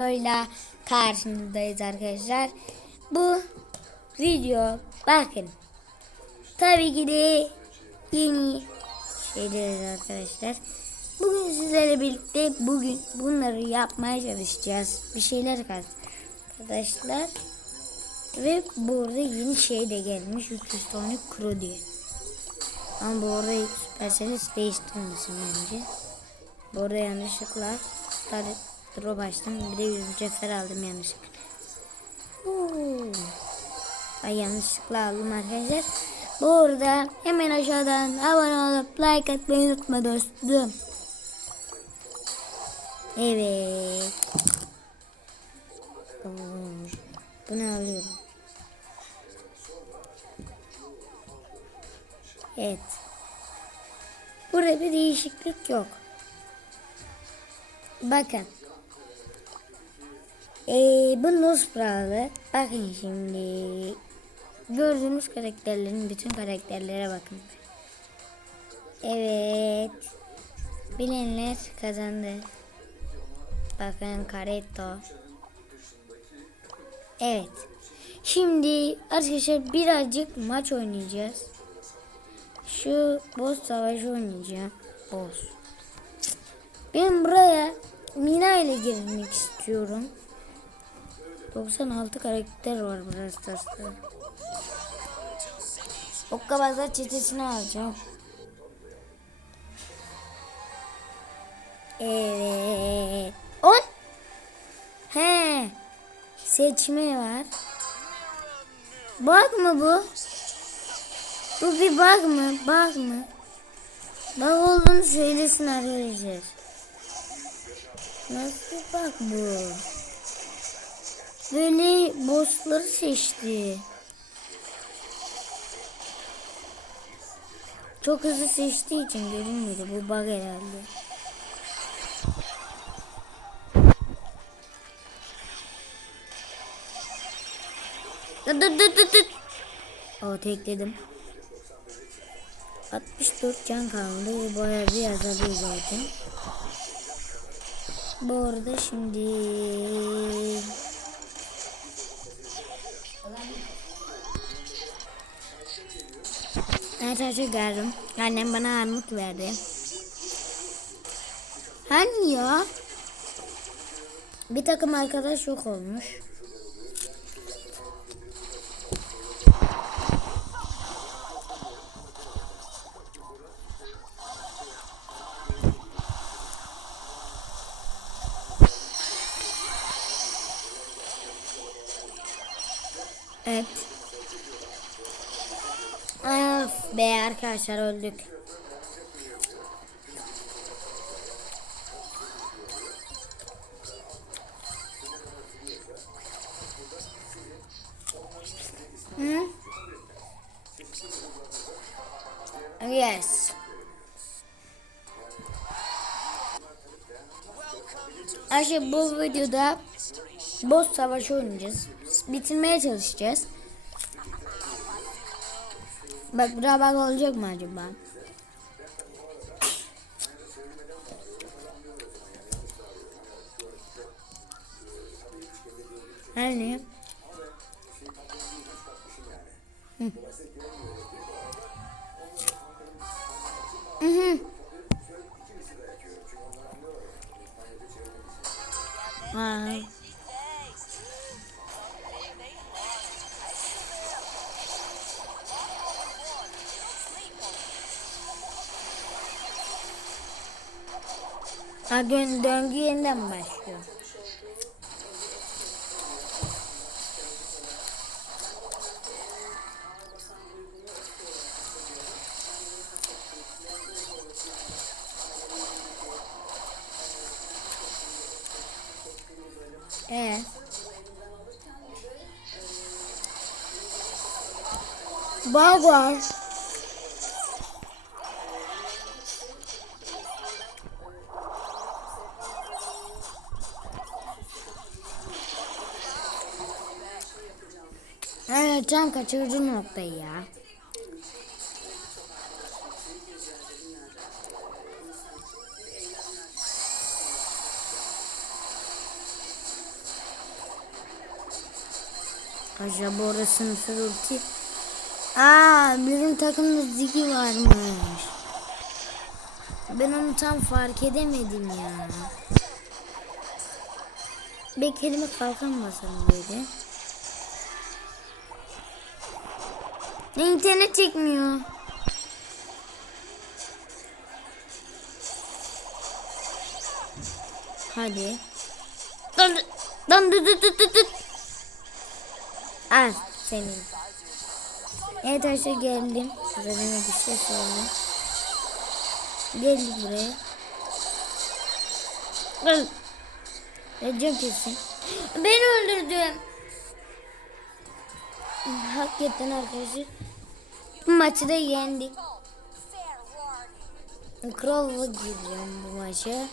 videoyla karşınızdayız arkadaşlar. Bu video bakın. Tabii ki de yeni şeyler arkadaşlar. Bugün sizlerle birlikte bugün bunları yapmaya çalışacağız. Bir şeyler arkadaşlar. Ve burada yeni şey de gelmiş. 300 tane kro diye. Ama bu arada Supercell'i değiştirmesin bence. Bu arada yanlışlıkla Star Drop açtım. Bir de 100 cefer aldım yanlışlıkla. Ay yanlışlıkla aldım arkadaşlar. Bu arada hemen aşağıdan abone olup like atmayı unutma dostum. Evet. Bunu alıyorum. Evet. Burada bir değişiklik yok. Bakın. Ee, bu Nospralı. Bakın şimdi. Gördüğünüz karakterlerin bütün karakterlere bakın. Evet. Bilenler kazandı. Bakın Kareto. Evet. Şimdi arkadaşlar birazcık maç oynayacağız. Şu boss savaşı oynayacağım. Boss. Ben buraya Mina ile girmek istiyorum. 96 karakter var burası Stars'ta. Okkabazlar çetesini alacağım. Evet. On. He. Seçme var. Bug mı bu? Bu bir bug mı? Bug mı? Bug olduğunu söylesin arkadaşlar. Nasıl bug bu? Böyle bossları seçti. Çok hızlı seçtiği için görünmüyordu. Bu bug herhalde. Dur dur dur dur. O tekledim. 64 can kaldı. Bayağı bir azalıyor zaten. Bu arada şimdi Evet arkadaşlar geldim. Annem bana armut verdi. Hani ya? Bir takım arkadaş yok olmuş. Arkadaşlar öldük. Hı? Yes. Ayşe bu videoda boss savaşı oynayacağız. Bitirmeye çalışacağız. Bak bak olacak mı acaba? Hı. Hı döngü yeniden başlıyor. Ee. Bug var. Adam kaçırdı noktayı ya. Acaba orasını sürür ki. Aa, bizim takımda Ziggy varmış. Ben onu tam fark edemedim ya. Bekir'imi kalkan basalım dedi. Ne internet çekmiyor. Hadi. Lan lan dur dur dur dur. Al senin. Evet arkadaşlar geldim. Burada bir şey sordu. Geldim buraya. Al. Recep kesin. Beni öldürdün. Hakikaten arkadaşlar. Maçı da yendik. Kral'la gireceğim bu maça.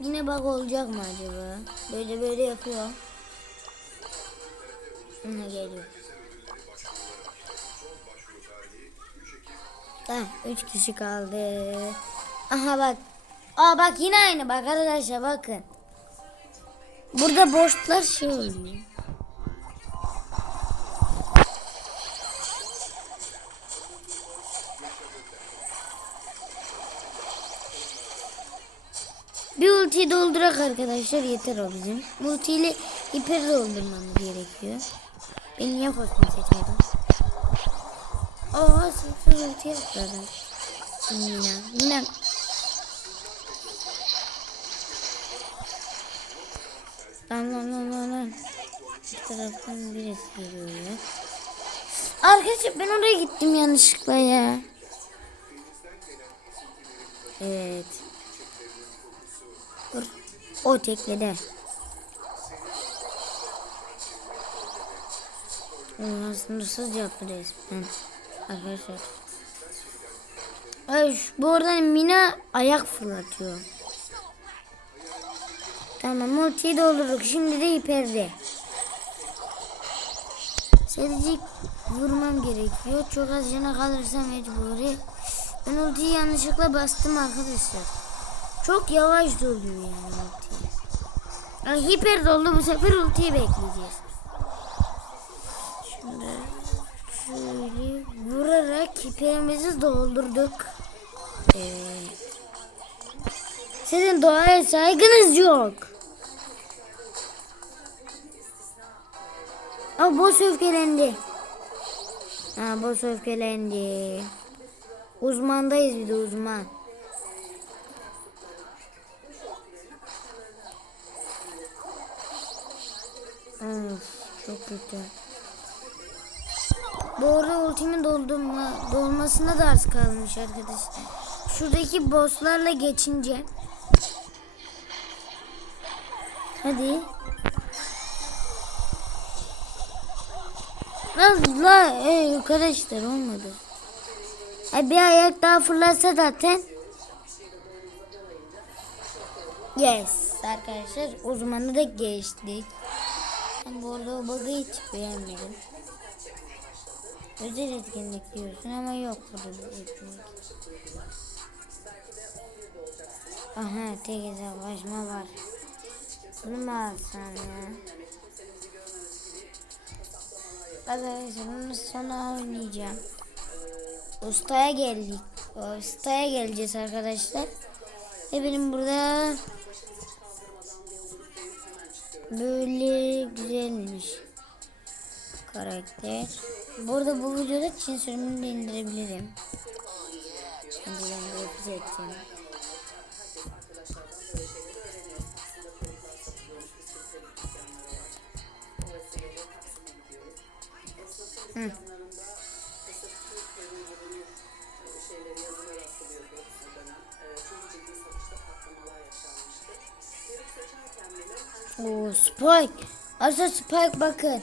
Yine bak olacak mı acaba? Böyle böyle yapıyor. Ne geliyor? Tamam 3 kişi kaldı. Aha bak. Aa bak yine aynı bak arkadaşlar bakın. Burada boşluklar şey oluyor. Bir ultiyi doldurak arkadaşlar yeter o bizim. Ultiyle hiper doldurmamız gerekiyor. Ben niye kostüm seçmedim? Oha sınıfsız ulti yaptı adam. Yine. Yine. Lan lan lan lan lan. Bir taraftan birisi geliyor ya. Arkadaşlar ben oraya gittim yanlışlıkla ya. Evet. O teklede. Onlar sınırsız yaptı resmen. Arkadaşlar. Şu- bu arada Mina ayak fırlatıyor. Tamam multiyi doldurduk. Şimdi de hiperde. Sadece vurmam gerekiyor. Çok az cana kalırsa mecburi. Ben ultiyi yanlışlıkla bastım arkadaşlar. Çok yavaş doluyor yani ulti. Yani hiper doldu bu sefer ultiyi bekleyeceğiz. Şimdi şöyle vurarak hiperimizi doldurduk. Evet. Sizin doğaya saygınız yok. Aa boss öfkelendi. Ha boss öfkelendi. Uzmandayız bir de uzman. Kötü. Bu arada ultimin doldurma, dolmasına da az kalmış arkadaşlar. Şuradaki bosslarla geçince. Hadi. Lan la e, arkadaşlar olmadı. Ha, bir ayak daha fırlatsa zaten. Yes arkadaşlar uzmanı da geçtik. Ben bu arada bug'ı hiç beğenmedim. Özel etkinlik diyorsun ama yok burada bir etkinlik. Aha tek hesaplaşma var. Bunu mu alsam ya? Arkadaşlar bunu sonra oynayacağım. Ustaya geldik. Ustaya geleceğiz arkadaşlar. Ve benim burada böyle güzelmiş karakter. Burada bu videoda Çin sürümünü de indirebilirim. Şimdi ben de yapacaktım. Hı. Spike. Aslında Spike bakın.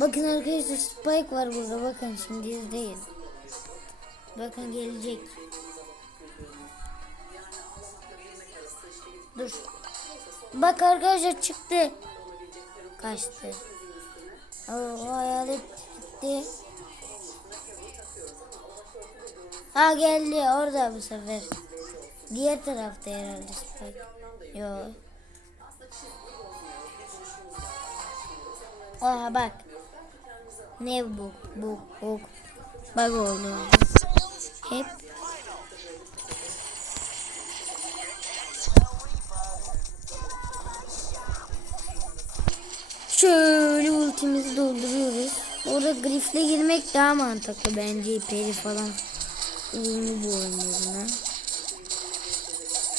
Bakın arkadaşlar Spike var burada bakın şimdi izleyin. Bakın gelecek. Dur. Bak arkadaşlar çıktı. Kaçtı. O, o hayalet gitti. Ha geldi orada bu sefer. Diğer tarafta herhalde Spike. Yo. Oha bak. Ne bu? Bu. Bu. Bak oldu. Hep. Şöyle ultimizi dolduruyoruz. Orada grifle girmek daha mantıklı bence peri falan uyumlu bu oyunlarına.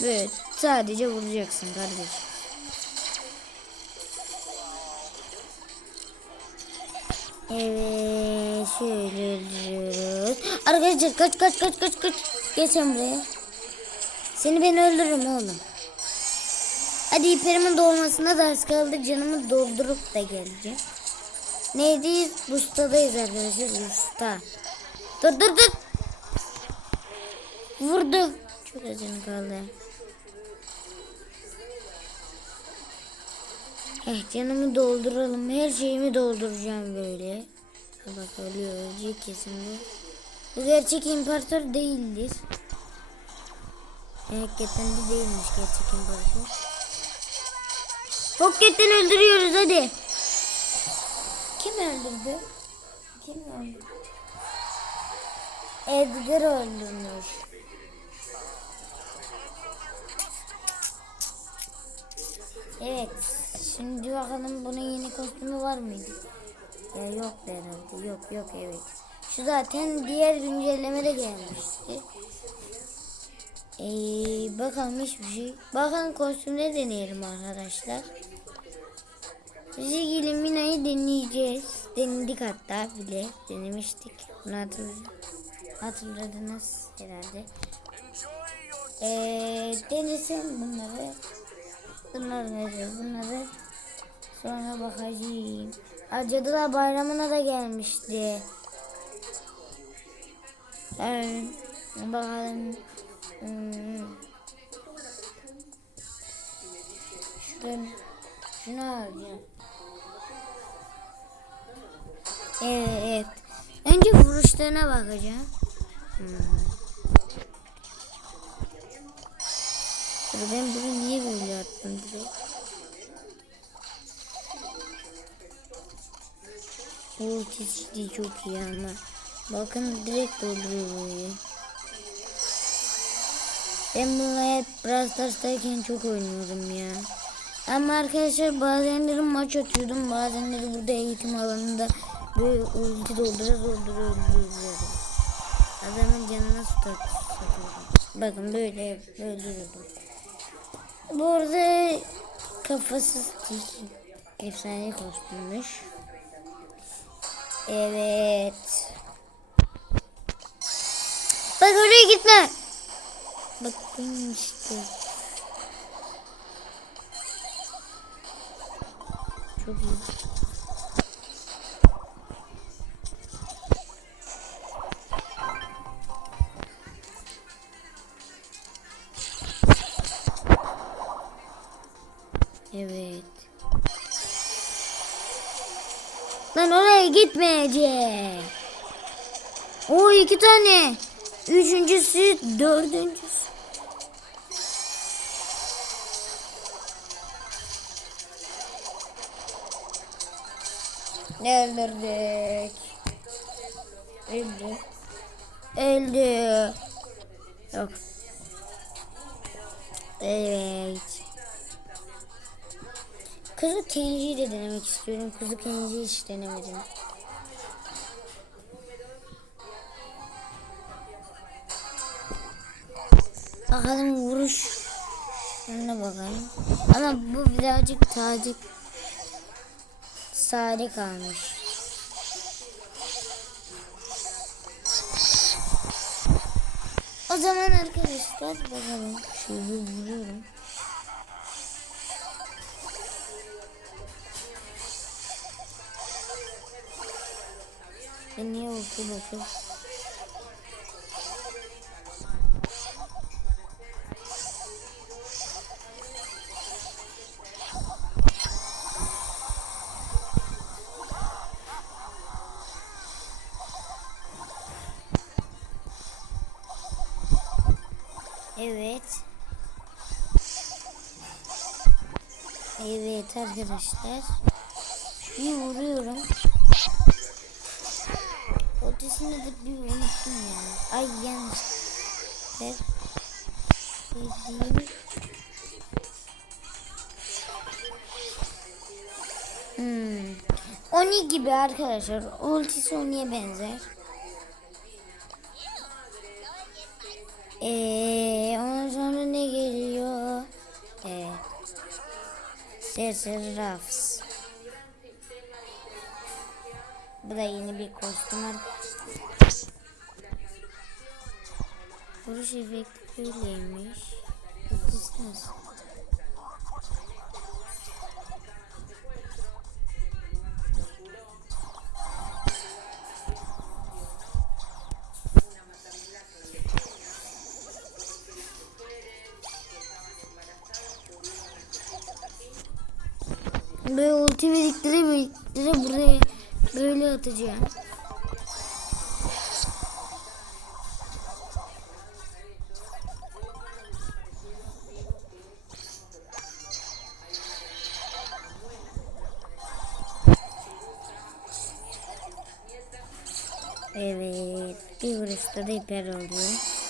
Böyle sadece vuracaksın kardeş. Evet şöyle öldürüyoruz. Arkadaşlar kaç kaç kaç kaç kaç. Gel sen buraya. Seni ben öldürürüm oğlum. Hadi iperimin doğmasına da az kaldı. Canımı doldurup da geleceğim. Neydeyiz? Ustadayız arkadaşlar. Usta. Dur dur dur. Vurdu. Çok az canı kaldı. Eh canımı dolduralım. Her şeyimi dolduracağım böyle. Bak ölüyor. Ölecek kesin bu. Bu gerçek imparator değildir. Hakikaten de değilmiş gerçek imparator. Hakikaten öldürüyoruz hadi. Kim öldürdü? Kim öldürdü? Edgar öldürmüş. Evet. Şimdi bakalım bunun yeni kostümü var mıydı? Ya yok herhalde. Yok yok evet. Şu zaten diğer güncellemede gelmişti. Ee, bakalım hiçbir şey. Bakalım kostümde deneyelim arkadaşlar. Ziggy Mina'yı deneyeceğiz. Denedik hatta bile. Denemiştik. Bunu hatırl- hatırladınız herhalde. Ee, denesin bunları. Bunlar nedir? Bunları sonra bakacağım. Aa, Cadılar Bayramı'na da gelmişti. Evet. Bakalım. Hmm. Şuradan şunu alacağım. Evet. Önce vuruşlarına bakacağım. Hmm. Dur, Ben bunu niye böyle yaptım direkt? Ultisi çok iyi ama. Bakın direkt dolduruyor. Ben bununla hep Brawl çok oynuyorum ya. Ama arkadaşlar bazenleri maç atıyordum. Bazenleri burada eğitim alanında böyle ulti doldura doldura öldürüyordum. Adamın canına su satıyordum. Bakın böyle öldürüyordum. Bu arada kafasız tik. Efsane kostümmüş. Evet. Bak oraya gitme. Bak benim işte. Çok iyi. Evet. Lan oraya gitmeyecek. O iki tane. Üçüncüsü, dördüncüsü. Öldürdük. Öldü. Öldü. Yok. Evet. Kızı Kenji'yi de denemek istiyorum. Kızı Kenji'yi hiç denemedim. Bakalım vuruş. Şuna bakalım. Ama bu birazcık tacık sade kalmış. O zaman arkadaşlar bakalım. Şöyle vuruyorum. Ben niye ulti bakıyorum? Evet. Evet arkadaşlar. Bir vuruyorum. Ötesini de bir unuttum ya. Ay yanlış. Evet. Dediğim. Hmm. Oni gibi arkadaşlar. Ultisi Oni'ye benzer. Eee ondan sonra ne geliyor? Eee Cesar Ruffs. Bu da yeni bir kostüm. Vuruş efekti böyleymiş. Nasıl? Böyle ulti biriktire biriktire buraya böyle atacağım. Evet. Bir vuruşta da hiper oluyor.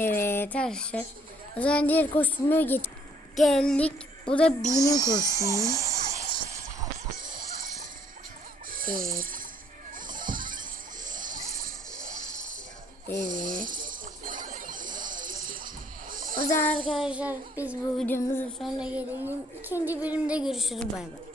Evet arkadaşlar. O zaman diğer kostüme git geldik. Bu da Bean'in kostümü. Evet. Evet. O zaman arkadaşlar biz bu videomuzun sonuna gelelim. İkinci bölümde görüşürüz. Bay bay.